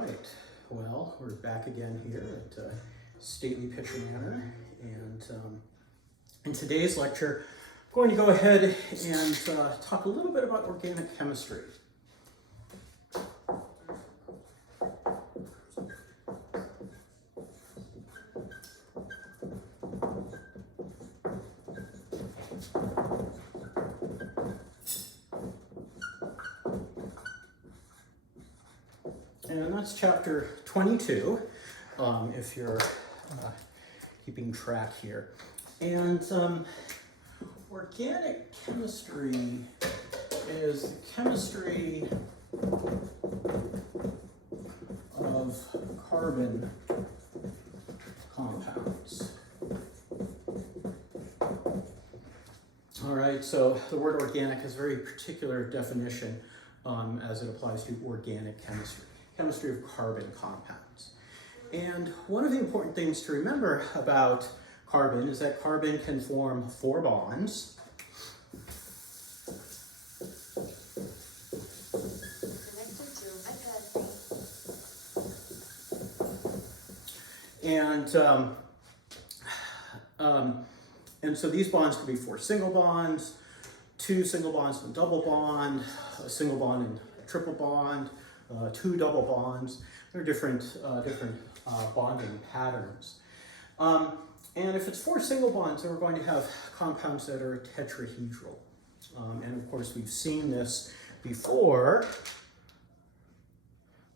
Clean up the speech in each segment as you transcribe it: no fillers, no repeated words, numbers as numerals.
right, well, we're back again here at Stately Pitcher Manor, and in today's lecture, I'm going to go ahead and talk a little bit about organic chemistry. And that's chapter 22, if you're keeping track here. And organic chemistry is the chemistry of carbon compounds. All right, so the word organic has a very particular definition as it applies to organic chemistry. Chemistry of carbon compounds. And one of the important things to remember about carbon is that carbon can form 4 bonds. And so these bonds could be 4 single bonds, 2 single bonds and a double bond, a single bond and a triple bond, 2 double bonds. There are different bonding patterns. And if it's 4 single bonds, then we're going to have compounds that are tetrahedral. And of course, we've seen this before.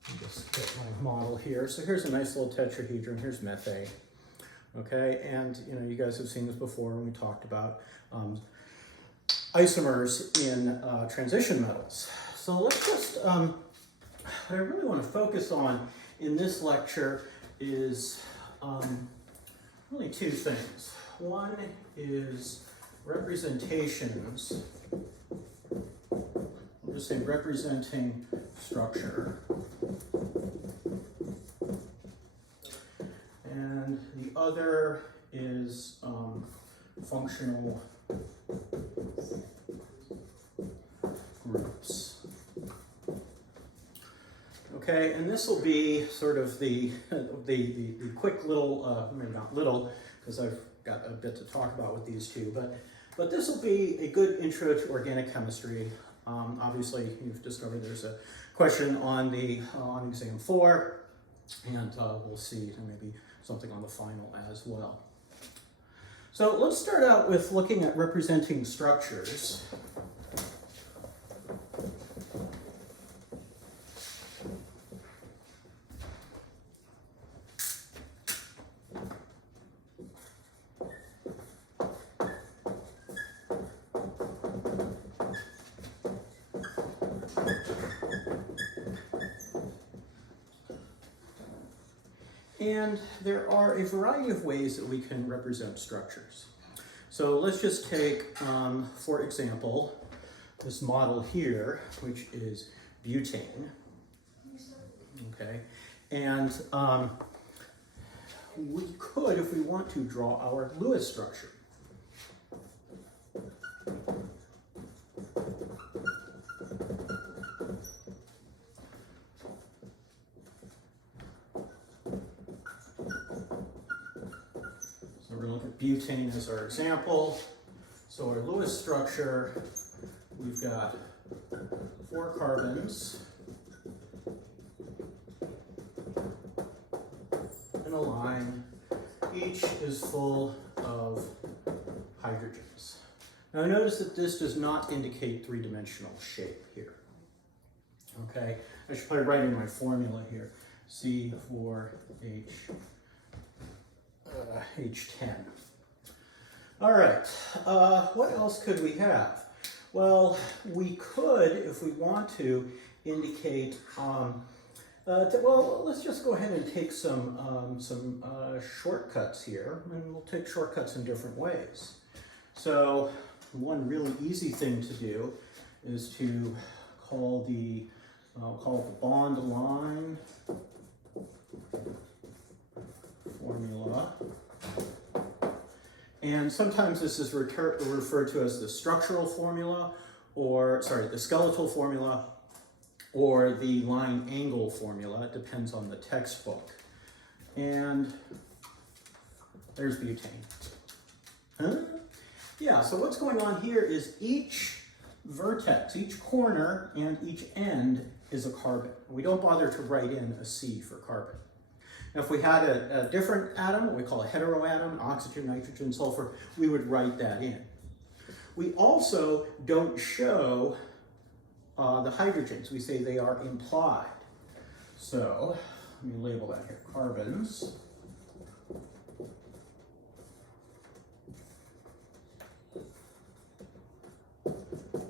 Let me just get my model here. So here's a nice little tetrahedron. Here's methane. Okay, and you guys have seen this before when we talked about isomers in transition metals. So let's just what I really want to focus on in this lecture is really 2 things. One is representations. I'll just say representing structure. And the other is functional groups. Okay, and this will be sort of the quick little, maybe not little, because I've got a bit to talk about with these two, but this will be a good intro to organic chemistry. Obviously, you've discovered there's a question on the on exam 4, and we'll see maybe something on the final as well. So let's start out with looking at representing structures. And there are a variety of ways that we can represent structures. So let's just take, for example, this model here, which is butane. Okay, and we could, if we want to, draw our Lewis structure. Butane is our example. So our Lewis structure, we've got 4 carbons in a line. Each is full of hydrogens. Now notice that this does not indicate 3-dimensional shape here. Okay, I should probably write in my formula here. C4H H10. All right, what else could we have? Well, we could, if we want to, indicate, well, let's just go ahead and take some shortcuts here, and we'll take shortcuts in different ways. So one really easy thing to do is to call the bond line formula. And sometimes this is referred to as the structural formula, or sorry, the skeletal formula, or the line angle formula. It depends on the textbook. And there's butane. Huh? Yeah, so what's going on here is each vertex, each corner, and each end is a carbon. We don't bother to write in a C for carbon. Now, if we had a different atom, what we call a heteroatom, oxygen, nitrogen, sulfur, we would write that in. We also don't show the hydrogens. We say they are implied. So, let me label that here, carbons.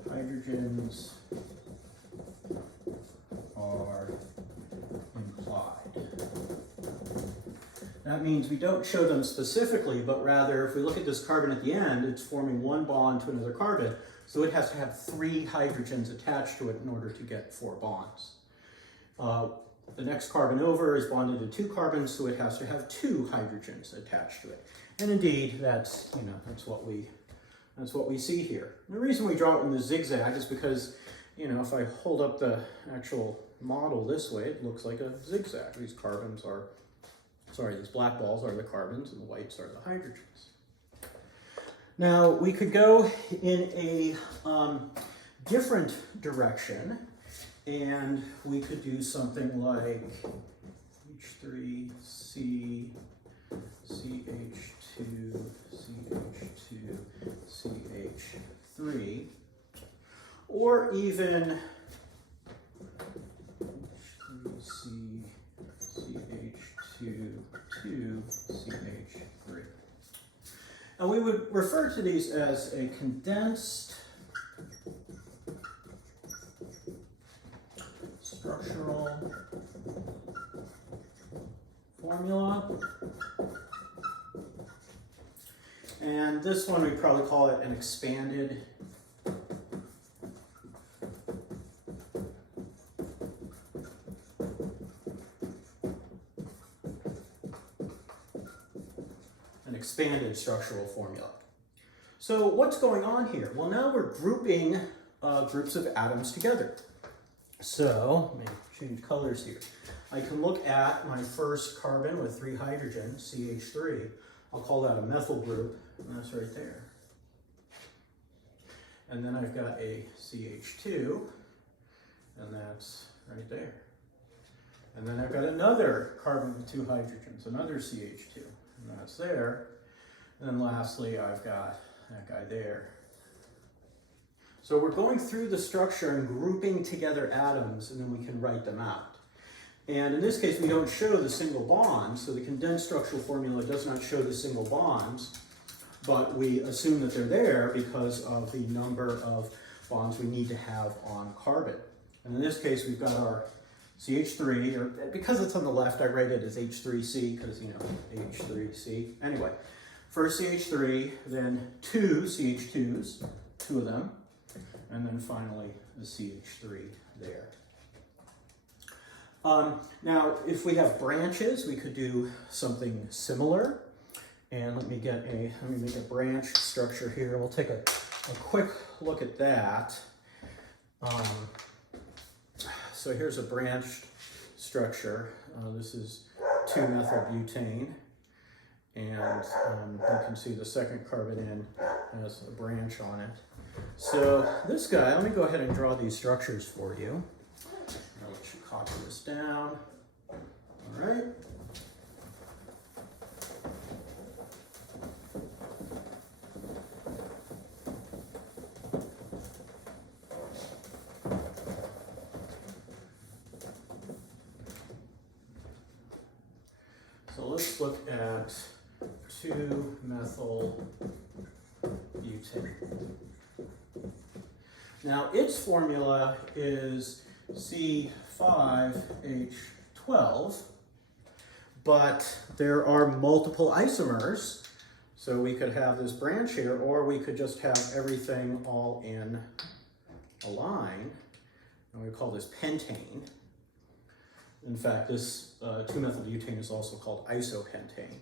Hydrogens are implied. That means we don't show them specifically, but rather if we look at this carbon at the end, it's forming one bond to another carbon, so it has to have 3 hydrogens attached to it in order to get 4 bonds. The next carbon over is bonded to 2 carbons, so it has to have 2 hydrogens attached to it. And indeed, that's what we see here. And the reason we draw it in the zigzag is because, if I hold up the actual model this way, it looks like a zigzag. These black balls are the carbons and the whites are the hydrogens. Now, we could go in a different direction, and we could do something like H3C, CH2, CH2, CH3, or even H3C, CH2, 2CH3. And we would refer to these as a condensed structural formula. And this one we probably call it an expanded structural formula. So what's going on here? Well, now we're grouping groups of atoms together. So, let me change colors here. I can look at my first carbon with 3 hydrogens, CH3. I'll call that a methyl group, and that's right there. And then I've got a CH2, and that's right there. And then I've got another carbon with 2 hydrogens, another CH2, and that's there. And then lastly, I've got that guy there. So we're going through the structure and grouping together atoms, and then we can write them out. And in this case, we don't show the single bonds, so the condensed structural formula does not show the single bonds, but we assume that they're there because of the number of bonds we need to have on carbon. And in this case, we've got our CH3, or because it's on the left, I write it as H3C, because, H3C. Anyway, first CH3, then 2 CH2s, 2 of them, and then finally the CH3 there. Now, if we have branches, we could do something similar. And let me make a branch structure here. We'll take a quick look at that. So here's a branched structure. This is 2-methylbutane. And you can see the second carbon in has a branch on it. So this guy, let me go ahead and draw these structures for you. I'll let you copy this down. All right. So let's look at 2-methylbutane. Now its formula is C5H12, but there are multiple isomers, so we could have this branch here, or we could just have everything all in a line, and we call this pentane. In fact, this 2-methylbutane is also called isopentane.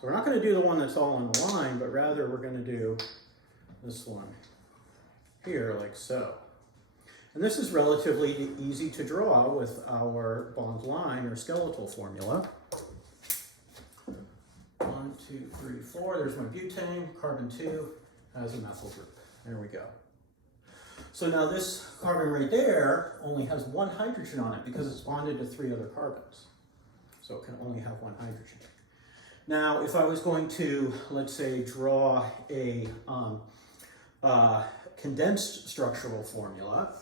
So we're not going to do the one that's all in a line, but rather we're going to do this one here, like so. And this is relatively easy to draw with our bond line or skeletal formula. 1, 2, 3, 4, there's my butane, carbon 2 has a methyl group. There we go. So now this carbon right there only has one hydrogen on it because it's bonded to 3 other carbons. So it can only have one hydrogen. Now, if I was going to, let's say, draw a condensed structural formula,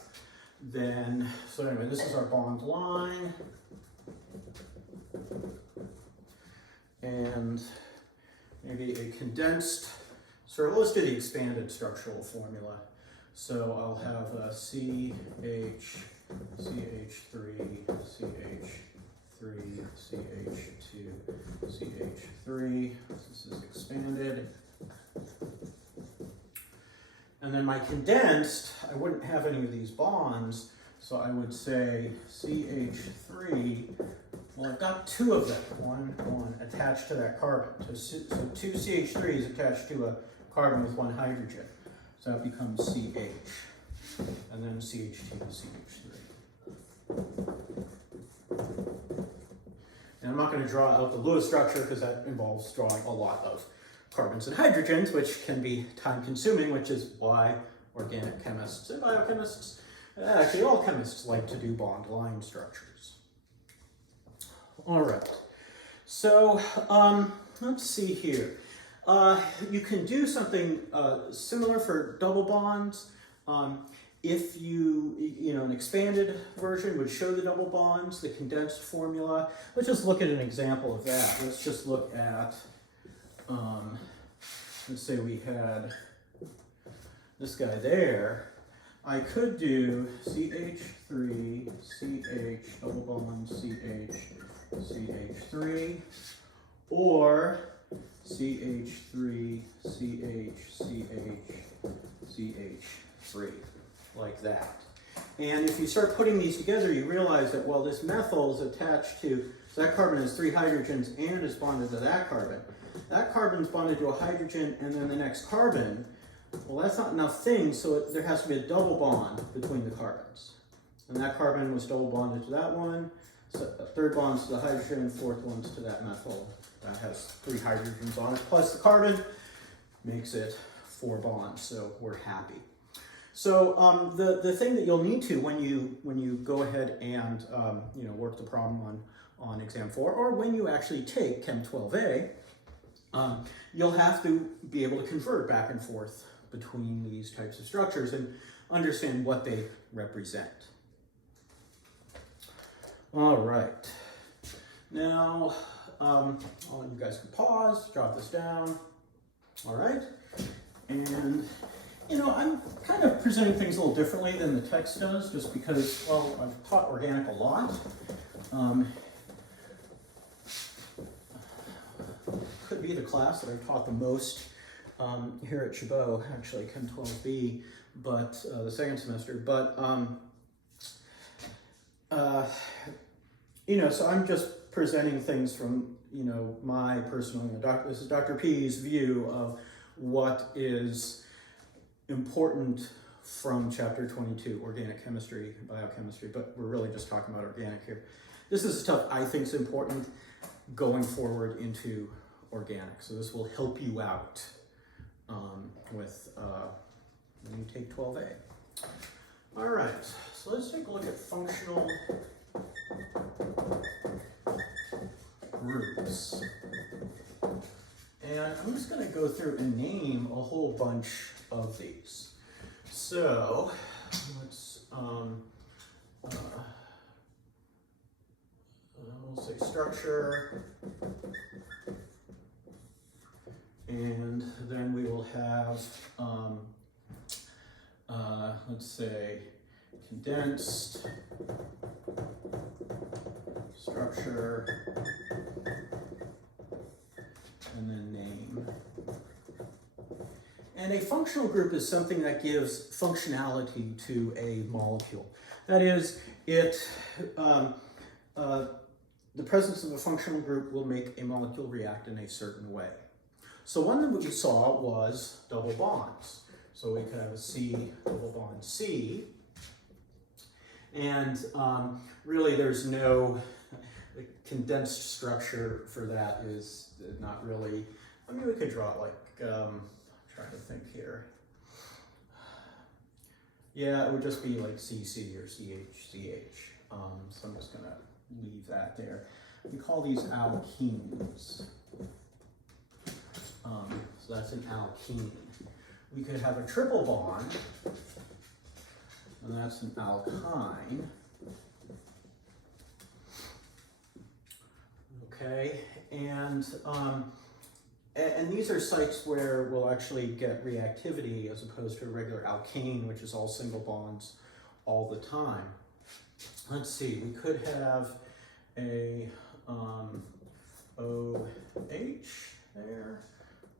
then, so anyway, this is our bond line. And maybe a condensed, so let's do the expanded structural formula. So I'll have a CH, CH3, CH3, CH2, CH3. This is expanded. And then my condensed, I wouldn't have any of these bonds, so I would say CH3. Well, I've got 2 of them, one attached to that carbon. So 2 CH3s attached to a carbon with 1 hydrogen. So that becomes CH, and then CH2 and CH3. And I'm not going to draw out the Lewis structure because that involves drawing a lot of carbons and hydrogens, which can be time consuming, which is why organic chemists and biochemists, actually all chemists, like to do bond line structures. All right, so let's see here. You can do something similar for double bonds. If an expanded version would show the double bonds, the condensed formula. Let's just look at an example of that. Let's just look at, let's say we had this guy there. I could do CH3, CH, double bond, CH, CH3, or CH3, CH, CH, CH3, like that. And if you start putting these together, you realize that, well, this methyl is attached to, so that carbon has 3 hydrogens and is bonded to that carbon. That carbon's bonded to a hydrogen and then the next carbon. Well, that's not enough things, so there has to be a double bond between the carbons. And that carbon was double bonded to that one, so a 3rd bond's to the hydrogen, 4th one's to that methyl. That has 3 hydrogens on it, plus the carbon makes it 4 bonds, so we're happy. So the thing that you'll need to when you go ahead and work the problem on exam 4, or when you actually take Chem 12A, you'll have to be able to convert back and forth between these types of structures and understand what they represent. All right. Now, you guys can pause, jot this down. All right. And, I'm kind of presenting things a little differently than the text does, just because, well, I've taught organic a lot. Could be the class that I've taught the most here at Chabot, actually, Chem 12B, but the second semester. But, so I'm just presenting things from, my personal, this is Dr. P's view of what is important from chapter 22, organic chemistry, biochemistry, but we're really just talking about organic here. This is stuff I think is important going forward into organic. So this will help you out with when you take 12A. All right, so let's take a look at functional groups. And I'm just going to go through and name a whole bunch of these. So let's we'll say structure, and then we will have let's say condensed structure, and then name. And a functional group is something that gives functionality to a molecule. That is, the presence of a functional group will make a molecule react in a certain way. So one that we saw was double bonds. So we could have a C double bond C, And really there's no condensed structure for that is not really, I mean, we could draw it like, I'm trying to think here. Yeah, it would just be like CC or CH. So I'm just gonna leave that there. We call these alkenes. So that's an alkene. We could have a triple bond, and that's an alkyne. Okay, and these are sites where we'll actually get reactivity as opposed to a regular alkane, which is all single bonds all the time. Let's see, we could have a OH there,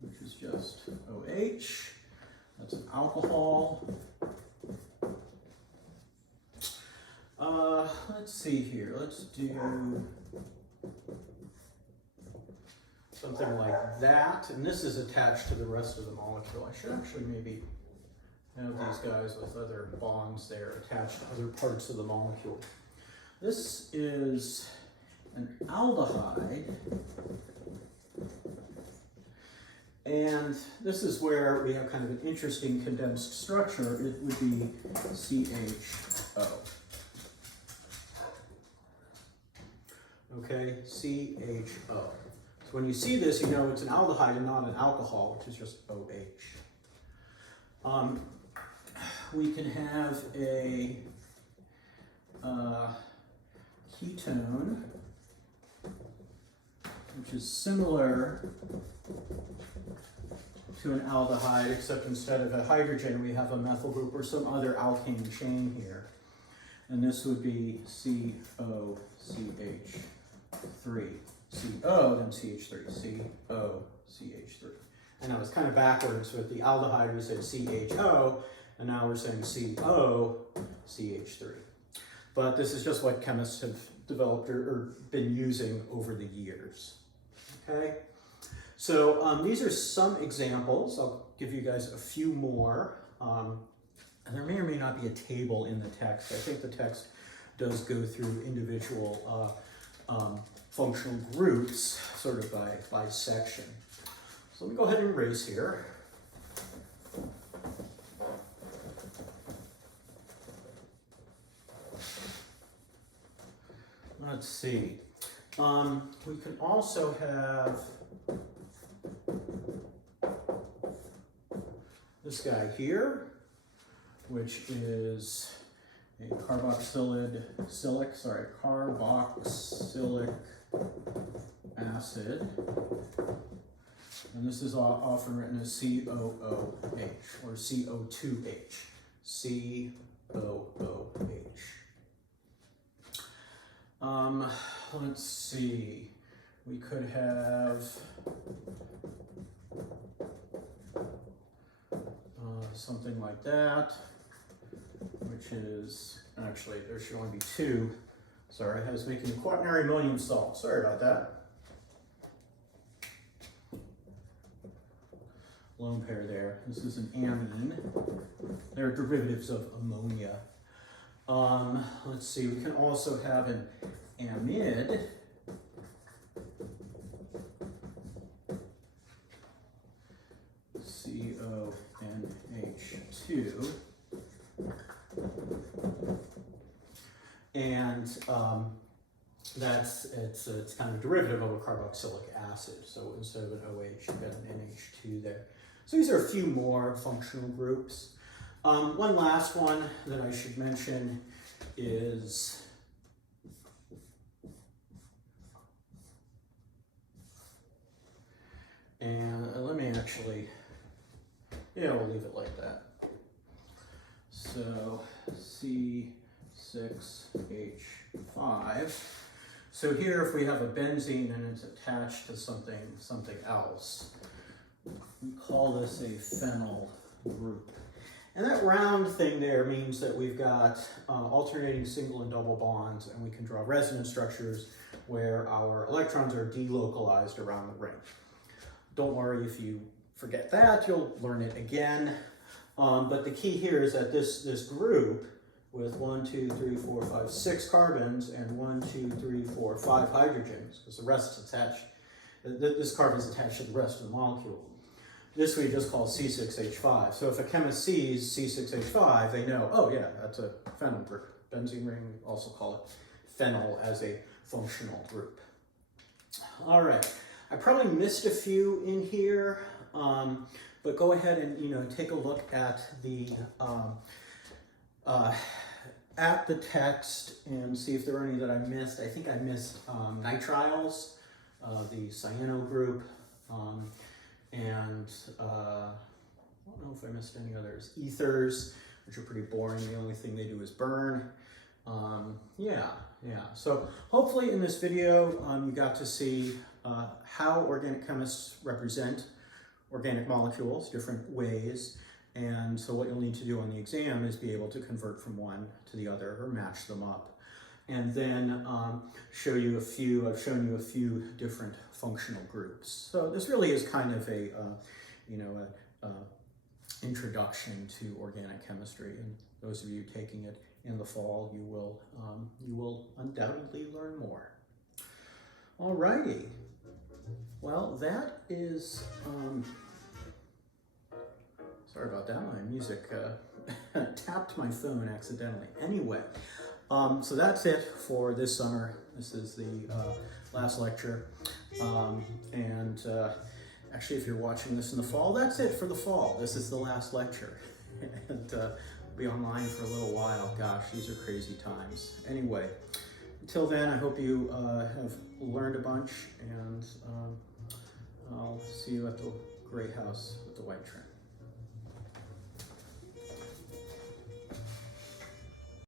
which is just OH. That's an alcohol. Let's see here, let's do something like that, and this is attached to the rest of the molecule. I should actually maybe have these guys with other bonds there attached to other parts of the molecule. This is an aldehyde, and this is where we have kind of an interesting condensed structure. It would be CHO. Okay, CHO. So when you see this, you know it's an aldehyde and not an alcohol, which is just OH. We can have a ketone, which is similar to an aldehyde, except instead of a hydrogen, we have a methyl group or some other alkane chain here. And this would be COCH3. CO, then CH3, COCH3. And I was kind of backwards with the aldehyde, we said CHO, and now we're saying COCH3. But this is just what chemists have developed or been using over the years. Okay, so these are some examples. I'll give you guys a few more. And there may or may not be a table in the text. I think the text does go through individual functional groups, sort of by section. So let me go ahead and erase here. Let's see. We can also have this guy here, which is a carboxylic acid. And this is often written as COOH or CO2H. COOH. Let's see. We could have something like that, which is actually there should only be two. Sorry, I was making a quaternary ammonium salt. Sorry about that. Lone pair there. This is an amine. They're derivatives of ammonia. Let's see, we can also have an amide. CONH2. And it's kind of a derivative of a carboxylic acid. So instead of an OH, you've got an NH2 there. So these are a few more functional groups. One last one that I should mention is let me actually, yeah, we'll leave it like that. So C6H5. So here, if we have a benzene and it's attached to something else, we call this a phenyl group. And that round thing there means that we've got alternating single and double bonds, and we can draw resonance structures where our electrons are delocalized around the ring. Don't worry if you forget that, you'll learn it again. But the key here is that this group with 1, 2, 3, 4, 5, 6 carbons and 1, 2, 3, 4, 5 hydrogens, because the rest is attached. This carbon is attached to the rest of the molecule. This we just call C6H5. So if a chemist sees C6H5, they know, oh yeah, that's a phenyl group. Benzene ring, also call it phenyl as a functional group. All right, I probably missed a few in here, but go ahead and take a look at the text and see if there are any that I missed. I think I missed nitriles, the cyano group, and I don't know if I missed any others. Ethers, which are pretty boring. The only thing they do is burn. So hopefully in this video you got to see how organic chemists represent organic molecules, different ways. And so what you'll need to do on the exam is be able to convert from one to the other or match them up. And then I've shown you a few different functional groups. So this really is kind of a introduction to organic chemistry. And those of you taking it in the fall, you will undoubtedly learn more. Alrighty. Well, that is, sorry about that, my music tapped my phone accidentally. Anyway, so that's it for this summer. This is the last lecture. Actually, if you're watching this in the fall, that's it for the fall. This is the last lecture. And we'll be online for a little while. Gosh, these are crazy times. Anyway, until then, I hope you have learned a bunch, and I'll see you at the Gray House with the white trim.